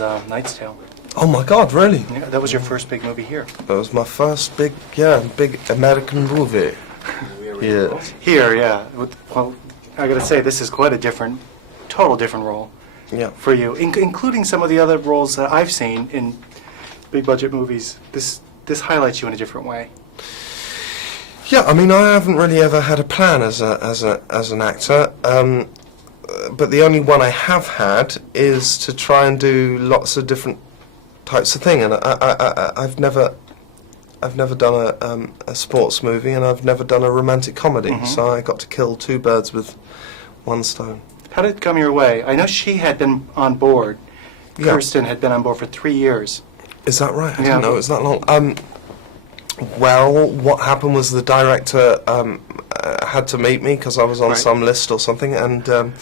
was Knight's Tale. Oh my God, really? Yeah, that was your first big movie here. That was my first big American movie. Yeah. Here, yeah. Well, I gotta say, this is quite a total different role. Yeah. For you, including some of the other roles that I've seen in big budget movies. This highlights you in a different way. Yeah, I mean, I haven't really ever had a plan as an actor, but the only one I have had is to try and do lots of different types of thing, and I've never done a sports movie, and I've never done a romantic comedy, so I got to kill two birds with one stone. How did it come your way? I know she had been on board. Yeah. Kirsten had been on board for 3 years. Is that right? I Yeah. didn't know it was that long. Well, what happened was the director had to meet me because I was on some list or something, and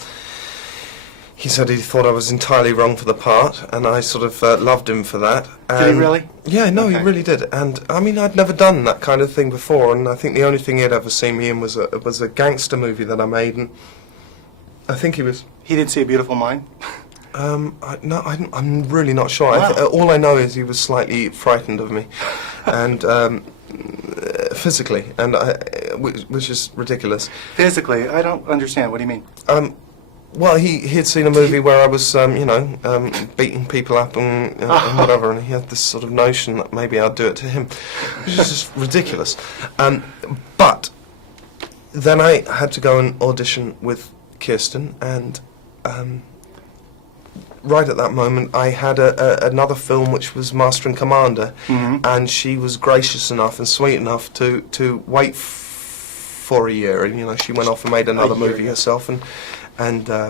he said he thought I was entirely wrong for the part, and I sort of loved him for that. Did he really? Yeah, no, Okay. he really did. And I mean, I'd never done that kind of thing before, and I think the only thing he'd ever seen me in was a gangster movie that I made, and I think he was. He didn't see A Beautiful Mind? I'm really not sure. Wow. All I know is he was slightly frightened of me, and physically, and which is ridiculous. Physically? I don't understand. What do you mean? Well, he'd seen a movie where I was, beating people up and whatever, and he had this sort of notion that maybe I'd do it to him, which is just ridiculous. But then I had to go and audition with Kirsten, and right at that moment I had another film which was Master and Commander, and she was gracious enough and sweet enough to wait for a year, and she went off and made another movie herself, and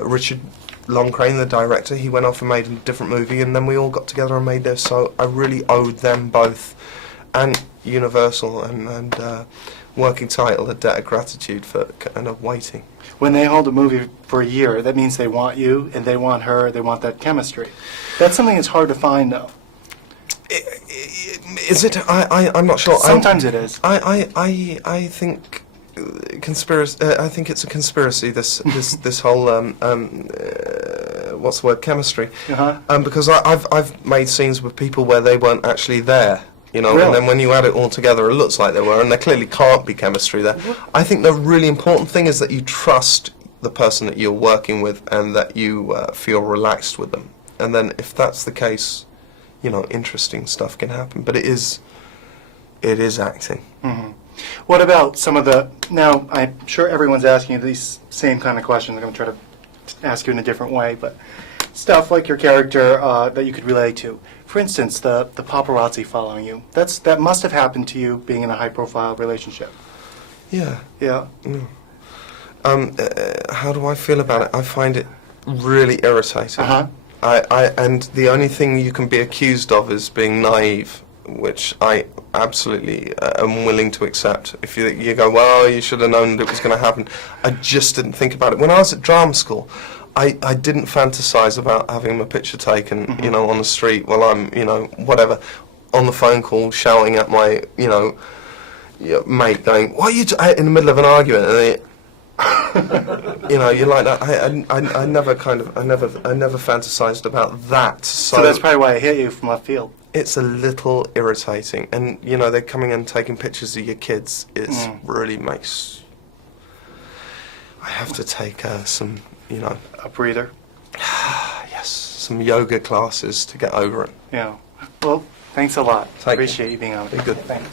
Richard Longcrane, the director, he went off and made a different movie, and then we all got together and made this. So I really owed them both, and Universal and Working Title, a debt of gratitude for kind of waiting. When they hold a movie for a year, that means they want you, and they want her, they want that chemistry. That's something that's hard to find, though. Is it? I'm not sure. Sometimes it is. I think conspiracy. I think it's a conspiracy. This whole what's the word? Chemistry. Because I've made scenes with people where they weren't actually there. Really? And then when you add it all together, it looks like they were, and there clearly can't be chemistry there. I think the really important thing is that you trust the person that you're working with, and that you feel relaxed with them. And then, if that's the case, interesting stuff can happen. But it is acting. What about some of the... Now, I'm sure everyone's asking you these same kind of questions. I'm going to try to ask you in a different way, but stuff like your character that you could relate to. For instance, the paparazzi following you. That must have happened to you being in a high-profile relationship. Yeah. Yeah. How do I feel about it? I find it really irritating. And the only thing you can be accused of is being naive, which I absolutely am willing to accept. If you go, well, you should have known that it was going to happen. I just didn't think about it. When I was at drama school, I didn't fantasize about having my picture taken, on the street while I'm, whatever, on the phone call shouting at my, mate, going, "What are you in the middle of an argument?" And you're like that. I never fantasized about that. So that's probably why I hit you from left field. It's a little irritating, and they're coming and taking pictures of your kids. It really makes. I have to take some. A breather? Yes, some yoga classes to get over it. Yeah. Well, thanks a lot. Thank you. Appreciate you being on. Be good. Thanks.